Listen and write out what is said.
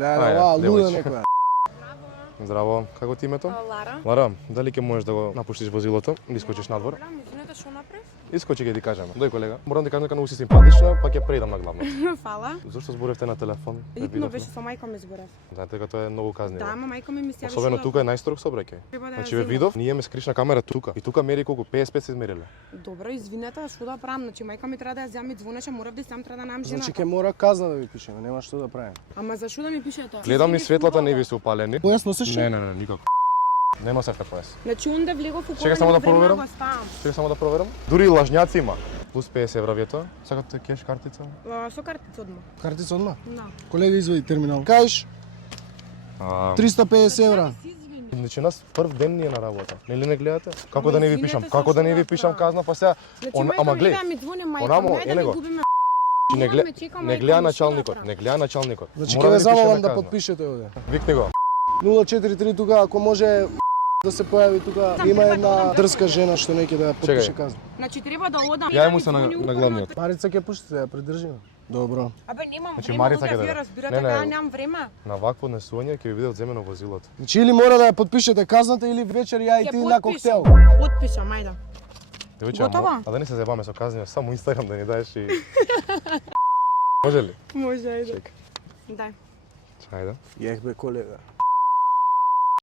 Леле, ова луда некоја. Здраво, како ти името? Лара. Лара, дали ќе можеш да го напуштиш возилото, да искочиш надвор? Извинете, што направив? Искочи ќе ти кажеме. Дој колега. Морам да кажам дека многу си симпатична, па ќе преидам на главното. Фала. Зошто зборевте на телефон? Итно беше со мајка ми зборев. Знаете дека тоа е многу казниво. Да, ама мајка ми се јави. Особено тука е најстрог сообраќај. Значи ве видов, ние ме скришна камера тука. И тука мери колку 55 се измериле. Добро, извинете, што да правам? Значи мајка ми треба да ја земи звонеше, морав да сам треба да најам жената. Значи ќе мора казна да ви пишеме, нема што да правиме. Ама зашо да ми пише тоа? Гледам ни светлата не ви се упалени. Појас носиш? Не, никако. Не носевте појас. Значи онде влегов у Чекај само да проверам. ставам. Чекај само да проверам. Дури и лажњаци има. Плюс 50 евра ви е тоа. Сакате кеш картица? Со картица одма. Картица одма? Да. Колега извади терминал. Каиш 350 евра. Значи нас прв ден ни е на работа. Нели не гледате? Како да не ви пишам? Како да не ви пишам казна, па сега ама гледај. Онамо, него. Не гледа началникот, не гледа началникот. Значи Мора ќе ве ви пишеме замолам да казна. подпишете овде. Викни го. 043 тука, ако може да се појави тука, има една дрска жена што неќе да ја подпише казна. Значи треба да одам. Ја му се на главниот. Марица ќе пуштите, ја придржиме. Добро. Абе немам Значи, време, Марица Марица ќе даде. разбирате Не, не. дека ја немам време. На вакво однесување ќе ви биде одземено возилото. Значи или мора да ја подпишете казната или вечер ја и ти на коктел. Потпишам, ајде. Девојче, Готово? а да не се заебаме со казни, само Инстаграм да ни даеш и може ли? Може, ајде. Дај. Ајде. Јех бе колега.